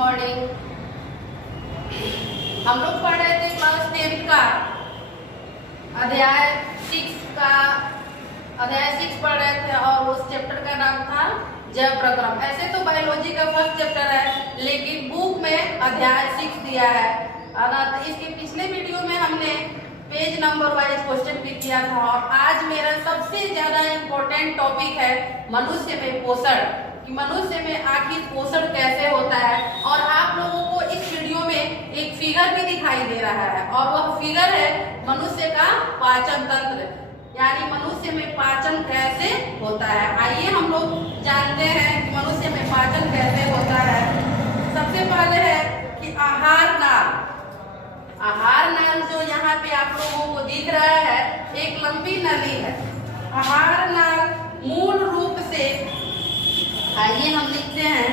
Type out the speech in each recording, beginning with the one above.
Morning. हम लोग पढ़ रहे थे क्लास 10 का अध्याय 6 पढ़ रहे थे और उस चैप्टर का नाम था जैव प्रक्रम। ऐसे तो बायोलॉजी का फर्स्ट चैप्टर है, लेकिन बुक में अध्याय 6 दिया है ना। तो इसके पिछले वीडियो में हमने पेज नंबर वाइज क्वेश्चन भी किया था और आज मेरा सबसे ज्यादा इम्पोर्टेंट टॉपिक है मनुष्य में पोषण, कि मनुष्य में आखिर पोषण कैसे होता है। और आप लोगों को इस वीडियो में एक फिगर भी दिखाई दे रहा है और वह फिगर है मनुष्य का पाचन तंत्र, यानी मनुष्य में पाचन कैसे होता है। आइए हम लोग जानते हैं कि मनुष्य में पाचन कैसे होता है। सबसे पहले है कि आहार नाल। आहार नाल जो यहाँ पे आप लोगों को दिख रहा है, एक लंबी नली है। आहार नाल मूल रूप से, आइए हम लिखते हैं,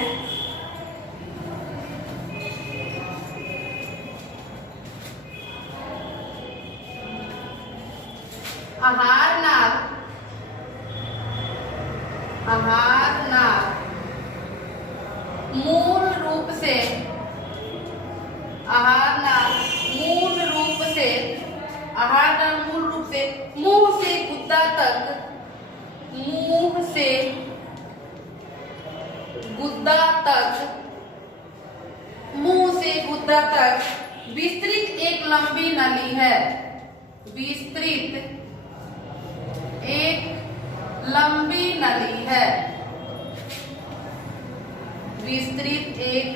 आहार नाल मूल रूप से, आहार नाल मूल रूप से मुंह से गुद्दा तक, मुंह से गुद्दा तक विस्तृत एक लंबी नली है। विस्तृत एक लंबी नली है। विस्तृत एक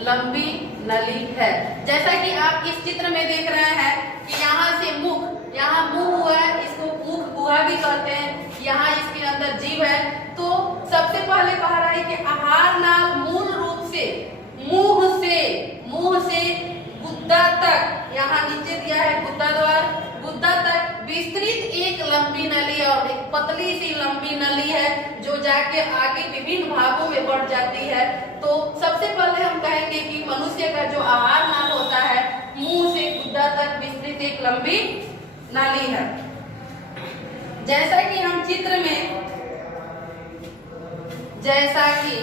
लंबी नली है। जैसा कि आप इस चित्र में देख रहे हैं कि यहाँ से मुख, यहाँ मुंह हुआ है, इसको मुख गुहा भी कहते हैं, यहाँ इसके अंदर जीभ है। तो सबसे पहले कह रहा है कि आहार नाल मूल रूप से मुंह से गुद्दा तक, यहाँ नीचे दिया है गुद्दा द्वार, गुद्दा तक विस्तृत एक लंबी नली और एक पतली सी लंबी नली है जो जाके आगे विभिन्न भागों में बढ़ जाती है। तो सबसे पहले हम कहेंगे कि मनुष्य का जो आहार नाल होता है, मुंह से गुद्दा तक विस्तृत एक लंबी नाली है। जैसा कि हम चित्र में, जैसा कि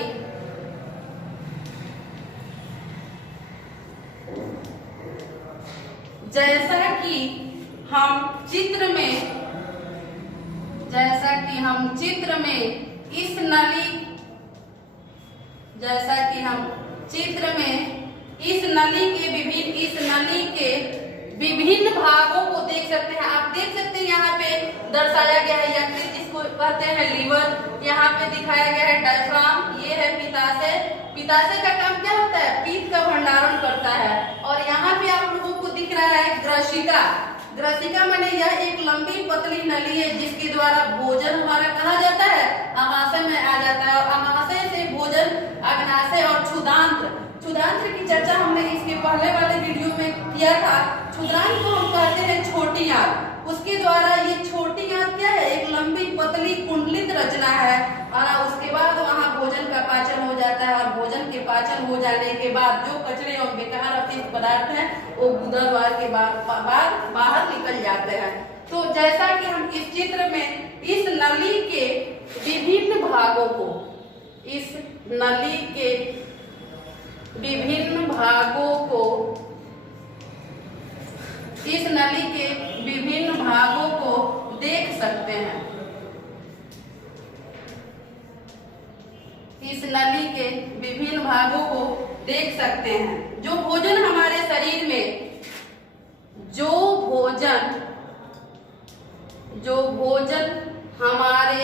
हम चित्र में इस नली के विभिन्न भागों को देख सकते हैं। आप देख सकते हैं यहाँ पे दर्शाया गया है यकृत, जिसको कहते हैं लीवर, यहाँ पे दिखाया गया है डायफ्राम, ये है पित्ताशय। पित्ताशय का काम क्या होता है? पित्त का भंडारण करता है। और यहाँ पे आप लोगों को दिख रहा है ग्रसिका। ग्रसिका माने यह एक लंबी पतली नली है जिसके द्वारा भोजन हमारा कहा जाता है, अमाशय में आ जाता है। और अमाशय से भोजन अग्नाशय और क्षुद्रांत्र की चर्चा हमने इसके पहले वाले वीडियो में किया था। क्षुद्रांत्र को हम कहते हैं छोटी आंत। उसके द्वारा ये छोटी आंत क्या है? एक लंबी पतली कुंडलित रचना है और उसके बाद वहाँ भोजन का पाचन हो जाता है। और भोजन के पाचन हो जाने के बाद जो कचरे और बेकार अवशिष्ट पदार्थ हैं वो गुदा द्वार के बाहर निकल जाते हैं। तो जैसा कि हम इस चित्र में इस नली के विभिन्न भागों को, इस नली के विभिन्न भागों को देख सकते हैं। इस नली के विभिन्न भागों को देख सकते हैं। जो भोजन हमारे शरीर में, जो भोजन हमारे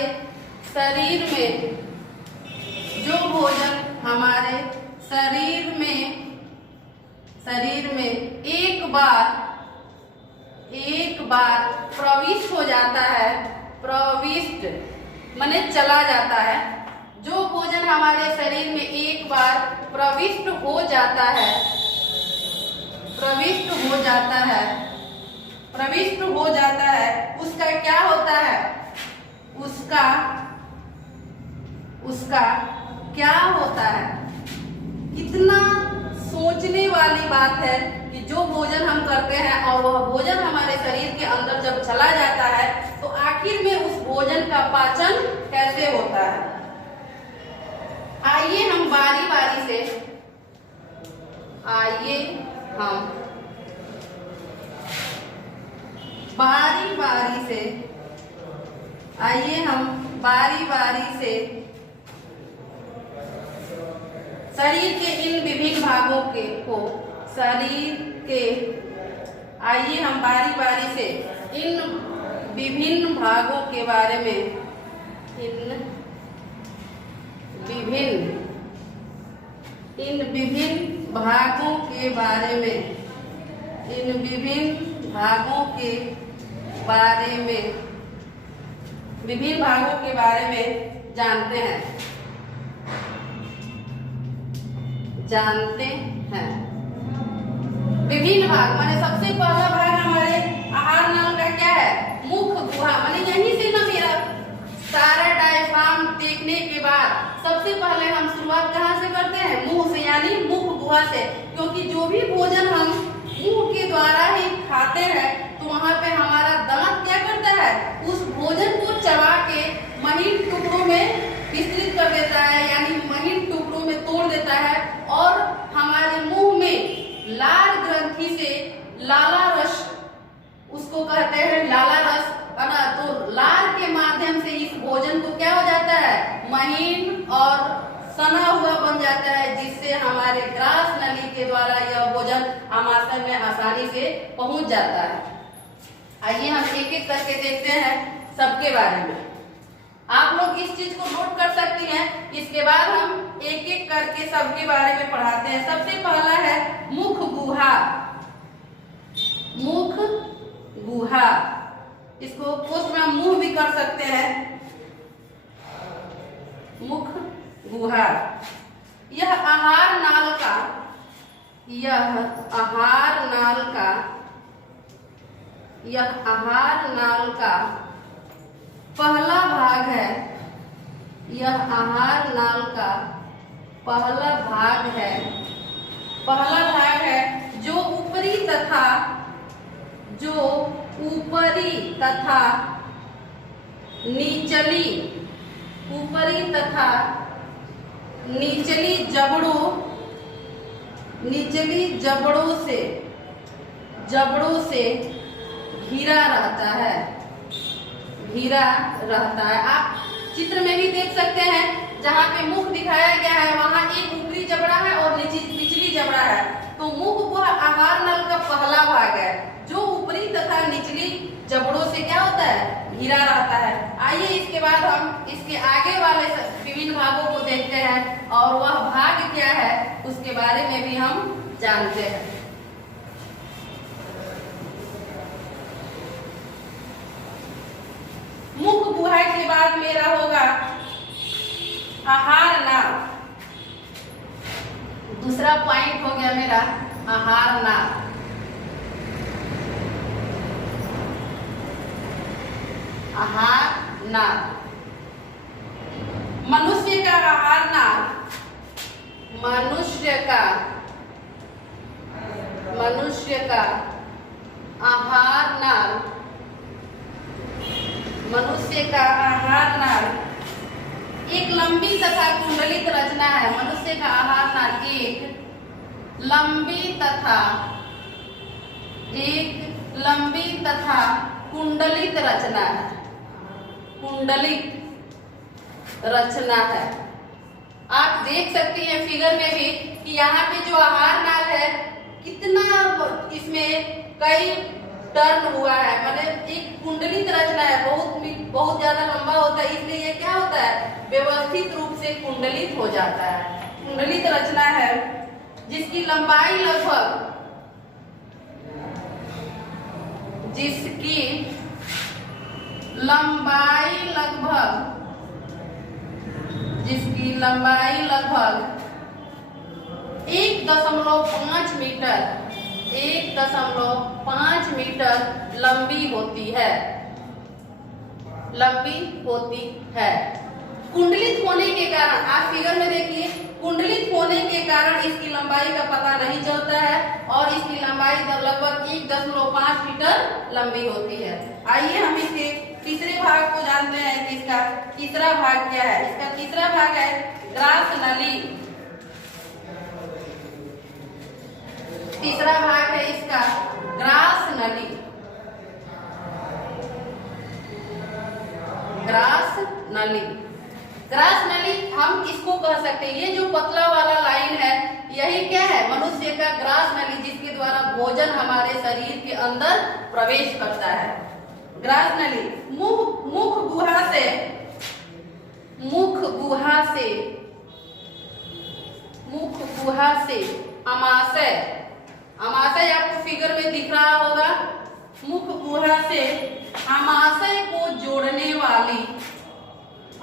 शरीर में एक बार प्रविष्ट हो जाता है, प्रविष्ट माने चला जाता है। जो भोजन हमारे शरीर में एक बार प्रविष्ट हो जाता है, उसका क्या होता है? उसका क्या होता है? कितना सोचने वाली बात है कि जो भोजन हम करते हैं और वह भोजन हमारे शरीर के अंदर जब चला जाता है तो आखिर में उस भोजन का पाचन कैसे होता है। आइए हम बारी बारी से आइए हम बारी बारी से शरीर के इन विभिन्न भागों आइए हम बारी बारी से इन विभिन्न भागों के बारे में इन विभिन्न भागों के बारे में जानते हैं। विभिन्न भाग माने सबसे पहला भाग हमारे आहार नल का क्या है? मुख गुहा। माने यहीं से ना मेरा सारा डायफ्राम देखने के बाद सबसे पहले हम शुरुआत कहाँ से करते हैं? मुंह से, यानी मुख गुहा से, क्योंकि जो भी भोजन हम मुंह के द्वारा ही खाते हैं तो वहाँ पे हमारा दांत क्या करता है? उस भोजन को चबा के महीन टुकड़ों में विस्तृत कर देता है, यानी महीन टुकड़ों में तोड़ देता है और हमारे मुंह में लाल ग्रंथि से लाला रस, उसको कहते हैं लाला रस, तो लाल के माध्यम से इस भोजन को क्या हो जाता है? महीन और सना हुआ बन जाता है, जिससे हमारे ग्रास नली के द्वारा यह भोजन आमाशय में आसानी से पहुंच जाता है। आइए हम एक एक करके देखते हैं सबके बारे में। आप लोग इस चीज को नोट कर सकती हैं, इसके बाद हम एक एक करके सबके बारे में पढ़ाते हैं। सबसे पहला है मुख गुहा। इसको पोस्ट में हम मुंह भी कर सकते हैं। मुख गुहा यह आहार नाल का पहला भाग है। पहला भाग है जो ऊपरी तथा निचली जबड़ों से घिरा रहता है। आप चित्र में भी देख सकते हैं, जहाँ पे मुख दिखाया गया है वहाँ एक ऊपरी जबड़ा है और निचली जबड़ा है। तो मुख वह आहार नल का पहला भाग है जो ऊपरी तथा निचली जबड़ों से क्या होता है? घिरा रहता है। आइए इसके बाद हम इसके आगे वाले विभिन्न भागों को देखते हैं और वह भाग क्या है उसके बारे में भी हम जानते हैं। मुख गुहा के बाद मेरा होगा आहार नाल। दूसरा पॉइंट हो गया मेरा आहार नाल। मनुष्य का आहार नाल मनुष्य का आहार नाल एक लंबी तथा कुंडलित रचना है। मनुष्य का आहार नाल एक लंबी तथा कुंडलित रचना है। आप देख सकती हैं फिगर में भी कि यहाँ पे जो आहार नाल है कितना इसमें कई टर्न हुआ है, मतलब एक कुंडलित रचना है, बहुत ज्यादा लंबा होता है, इसलिए ये क्या होता है? व्यवस्थित रूप से कुंडलित हो जाता है। कुंडलित रचना है जिसकी लंबाई लगभग जिसकी लंबाई लगभग 1.5 मीटर लंबी होती है। कुंडलित होने के कारण, आप फिगर में देखिए, कुंडलित होने के कारण इसकी लंबाई का पता नहीं चलता है और इसकी लंबाई लगभग 1.5 मीटर लंबी होती है। आइए हम इसके तीसरे भाग को जानते हैं कि इसका तीसरा भाग क्या है। इसका तीसरा भाग है ग्रास नली। नली। ग्रास नली हम किसको कह सकते हैं? ये जो पतला वाला लाइन है यही क्या है? मनुष्य का ग्रास नली, जिसके द्वारा भोजन हमारे शरीर के अंदर प्रवेश करता है। ग्रास नली मुख गुहा से अमाशय, अमाशय आपको फिगर में दिख रहा होगा। मुख गुहा से अमाशय को जोड़ने वाली,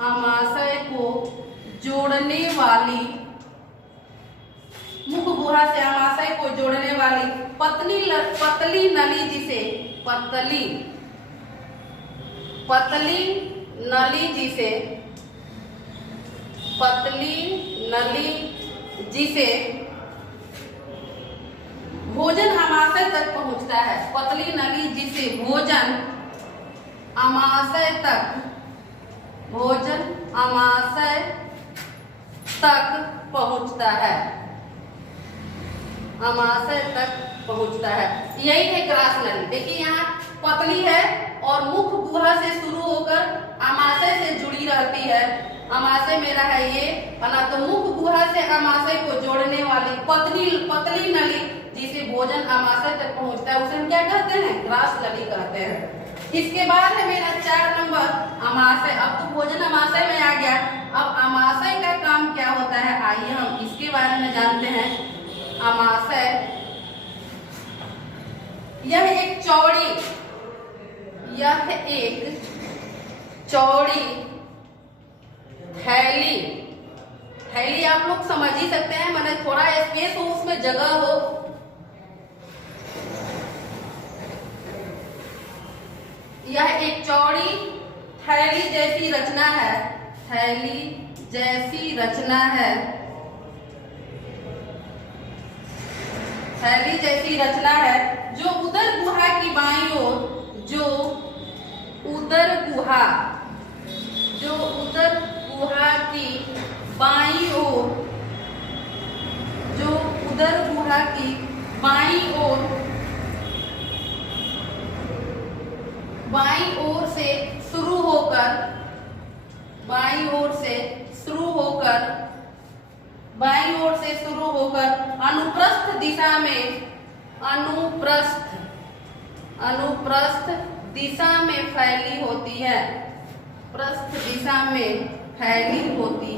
अमाशय को जोड़ने वाली, मुख गुहा से अमाशय को जोड़ने वाली पतली नली, जिसे पतली नली जिसे भोजन अमाशय तक पहुंचता है। पतली नली जिसे भोजन अमाशय तक पहुंचता है, अमाशय तक पहुंचता है। यही है ग्रास नली। देखिए यहाँ पतली है और मुख गुहा से शुरू होकर अमाशय से जुड़ी रहती है। अमाशय मेरा है ये बना, तो मुख गुहा से अमाशय को जोड़ने वाली पतली नली जिसे भोजन अमाशय तक पहुंचता है, उसे हम क्या कहते हैं? ग्रास नली कहते हैं। इसके बाद है मेरा 4 नंबर अमाशय। अब तो भोजन अमाशय में आ गया, अब अमाशय का काम क्या होता है, आइए हम इसके बारे में जानते हैं। अमाशय यह एक चौड़ी थैली आप लोग समझ ही सकते हैं, मैंने थोड़ा स्पेस हो, उसमें जगह हो। यह एक चौड़ी थैली जैसी रचना है, थैली जैसी रचना है, थैली जैसी रचना है, जो उदर गुहा की बाईं ओर, जो उदर गुहा की बाईं ओर, जो उदर गुहा की बाईं ओर से शुरू होकर अनुप्रस्थ दिशा में फैली होती है, प्रस्थ दिशा में फैली होती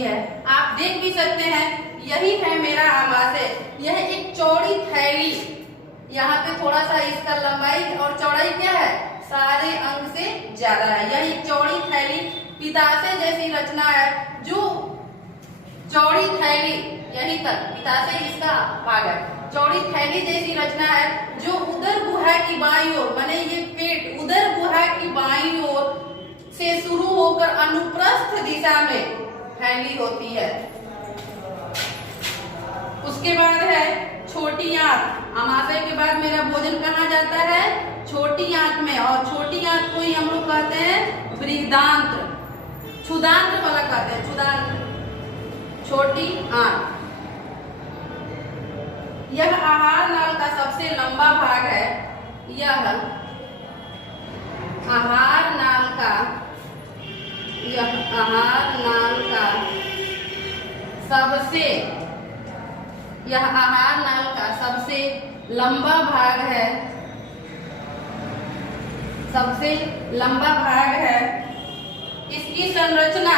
है, आप देख भी सकते हैं। यही है मेरा अमाशय। यह एक चौड़ी थैली, यहाँ पे थोड़ा सा इसका लंबाई और चौड़ाई क्या है, सारे अंग से ज्यादा है। यह एक चौड़ी थैली पित्ताशय जैसी रचना है, जो चौड़ी थैली यहीं तक, पित्ताशय इसका भाग है, चौड़ी थैली जैसी रचना है, जो उदर गुहा की बाईं ओर, माने ये पेट उदर गुहा की बाईं ओर से शुरू होकर अनुप्रस्थ दिशा में फैली होती है। उसके बाद है छोटी आंत। अमाशय के बाद मेरा भोजन कहाँ जाता है? छोटी आंत में, और छोटी आंत को ही हम लोग कहते हैं बृहदांत्र, क्षुदांत्र वाला कहते हैं, क्षुदांत्र, छोटी आंत। यह आहार नाल का सबसे लंबा भाग है, यह आहार नाल का सबसे लंबा भाग है, सबसे लंबा भाग है। इसकी संरचना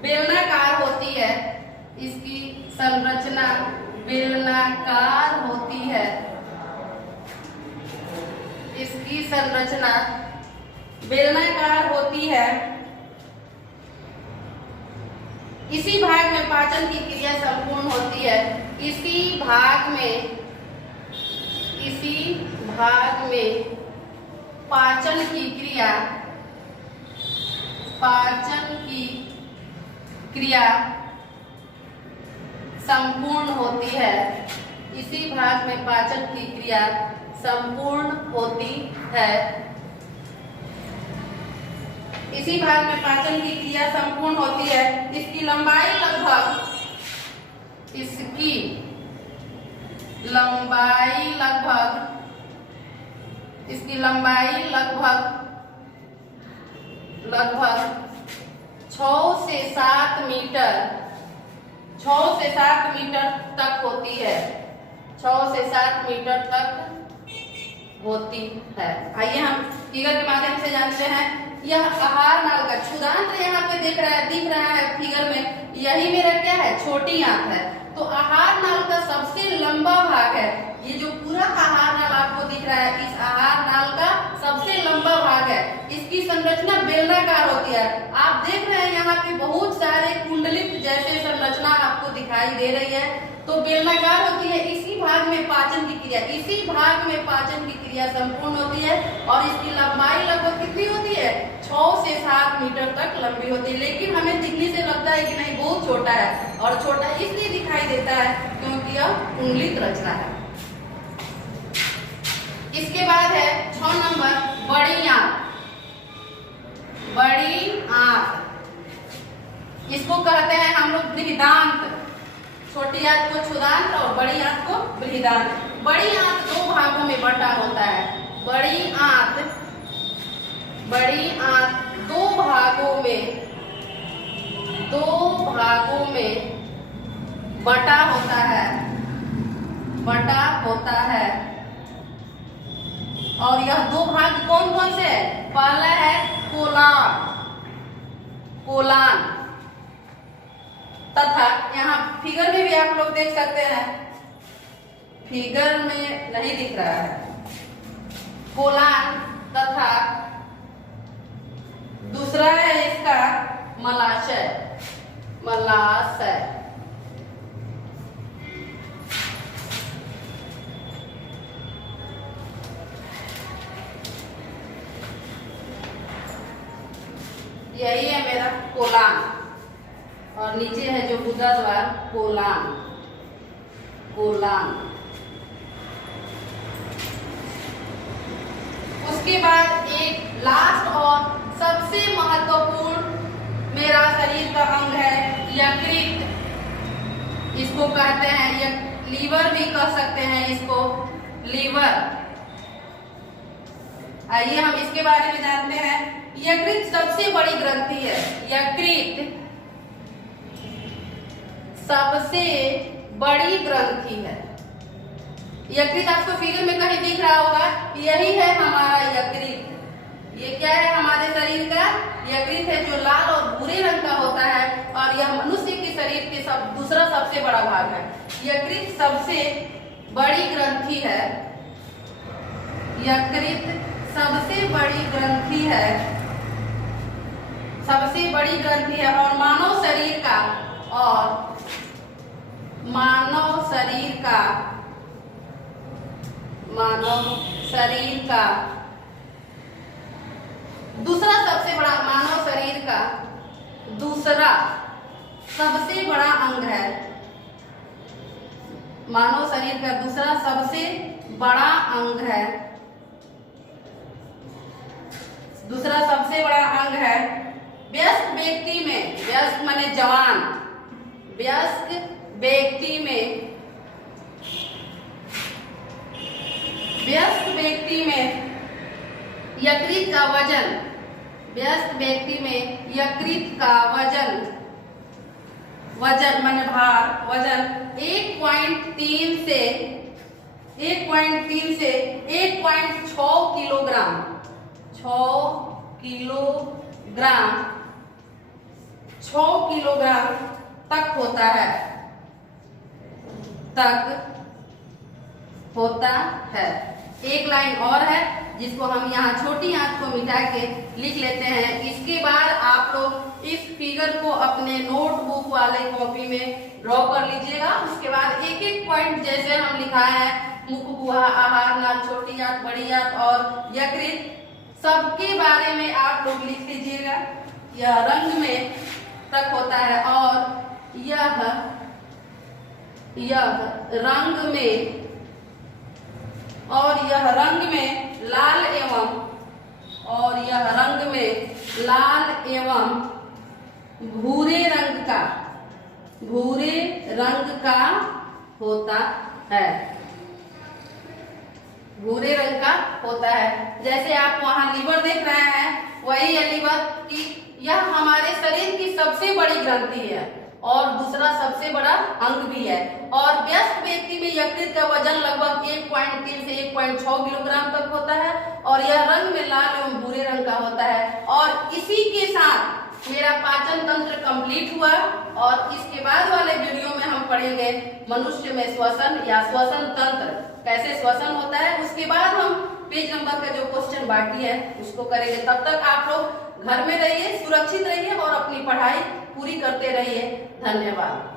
बेलनाकार होती है, इसकी संरचना बेलनाकार होती है, इसकी संरचना बेलनाकार होती है। इसी भाग में पाचन की क्रिया संपूर्ण होती है। इसी भाग में पाचन की क्रिया संपूर्ण होती है। इसी भाग में पाचन की क्रिया संपूर्ण होती है। इसी भाग में पाचन की क्रिया संपूर्ण होती है। इसकी लंबाई लगभग 6 से 7 मीटर तक होती है। 6 से 7 मीटर तक होती है। आइए हम फिगर के माध्यम से जानते हैं। यह आहार नाल का क्षुदांत्र यहाँ पे दिख रहा है फिगर में। यही मेरा क्या है, छोटी आंत है। तो आहार नाल का सबसे लंबा भाग है ये जो पूरा आहार नाल आपको दिख रहा है। इस आहार नाल का सबसे लंबा भाग है। इसकी संरचना बेलनाकार होती है। आप देख रहे हैं यहाँ पे बहुत सारे कुंडलित जैसे संरचना आपको दिखाई दे रही है। तो बेलनाकार होती है। इसी भाग में पाचन की क्रिया संपूर्ण होती है। और इसकी लंबाई लगभग कितनी होती है, 6 से 7 मीटर तक लंबी होती है। लेकिन हमें दिखने से लगता है कि नहीं, बहुत छोटा है। और छोटा इसलिए दिखाई देता है क्योंकि यह कुंडलित रचना है। इसके बाद है 6 नंबर, बड़ी आंत। इसको कहते हैं हम लोग बृहदांत। छोटी आंत को क्षुदांत और बड़ी आंत को बृहदांत। बड़ी आंत 2 भागों में बटा होता है। बड़ी आंत 2 भागों में बटा होता है। और यह 2 भाग कौन कौन से है? पहला है कोलान तथा यहाँ फिगर में भी आप लोग देख सकते हैं, फिगर में नहीं दिख रहा है, कोलान तथा दूसरा है इसका मलाशय। यही है मेरा कोलान और नीचे है जो गुदा द्वार कोलान। उसके बाद एक लास्ट और सबसे महत्वपूर्ण मेरा शरीर का अंग है यकृत। इसको कहते हैं लीवर भी कह सकते हैं इसको, लीवर। आइए हम इसके बारे में जानते हैं। यकृत सबसे बड़ी ग्रंथि है। यकृत सबसे बड़ी ग्रंथि है। यकृत आपको फिगर में कहीं दिख रहा होगा, यही है हमारा यकृत। ये क्या है हमारे शरीर का? यकृत है जो लाल और भूरे रंग का होता है और यह मनुष्य के शरीर के दूसरा सबसे बड़ा भाग है। यकृत सबसे बड़ी ग्रंथि है। यकृत सबसे बड़ी ग्रंथि है और मानव शरीर का दूसरा सबसे बड़ा अंग है। मानव शरीर का दूसरा सबसे बड़ा अंग है। वयस्क माने जवान, वयस्क व्यक्ति में यकृत का वजन माने भार, वजन 1.3 से 1.6 किलोग्राम 6 किलोग्राम तक होता है। एक लाइन और है जिसको हम यहाँ छोटी आंत को मिटा के लिख लेते हैं। इसके बाद आप लोग इस फिगर को अपने नोटबुक वाले कॉपी में ड्रॉ कर लीजिएगा। उसके बाद एक एक पॉइंट जैसे हम लिखा है, मुख गुहा, आहार नाल, छोटी आंत, बड़ी आंत और यकृत, सबके बारे में आप लोग लिख लीजिएगा। यह रंग में तक होता है और यह रंग में, और यह रंग में लाल एवं, और यह रंग में लाल एवं भूरे रंग का होता है। भूरे रंग का होता है। जैसे आप वहां लीवर देख रहे हैं, वही है लीवर की, यह हमारे शरीर की सबसे बड़ी ग्रंथि है और दूसरा सबसे बड़ा अंग भी है। और व्यस्क व्यक्ति में यकृत का वजन लगभग 1.3 से 1.6 किलोग्राम तक होता है और यह रंग में लाल एवं भूरे रंग का होता है। और इसी के साथ मेरा पाचन तंत्र कंप्लीट हुआ और इसके बाद वाले वीडियो में हम पढ़ेंगे मनुष्य में श्वसन या श्वसन तंत्र कैसे श्वसन होता है। उसके बाद हम पेज नंबर का जो क्वेश्चन बाकी है उसको करेंगे। तब तक आप लोग घर में रहिए, सुरक्षित रहिए और अपनी पढ़ाई पूरी करते रहिए। धन्यवाद।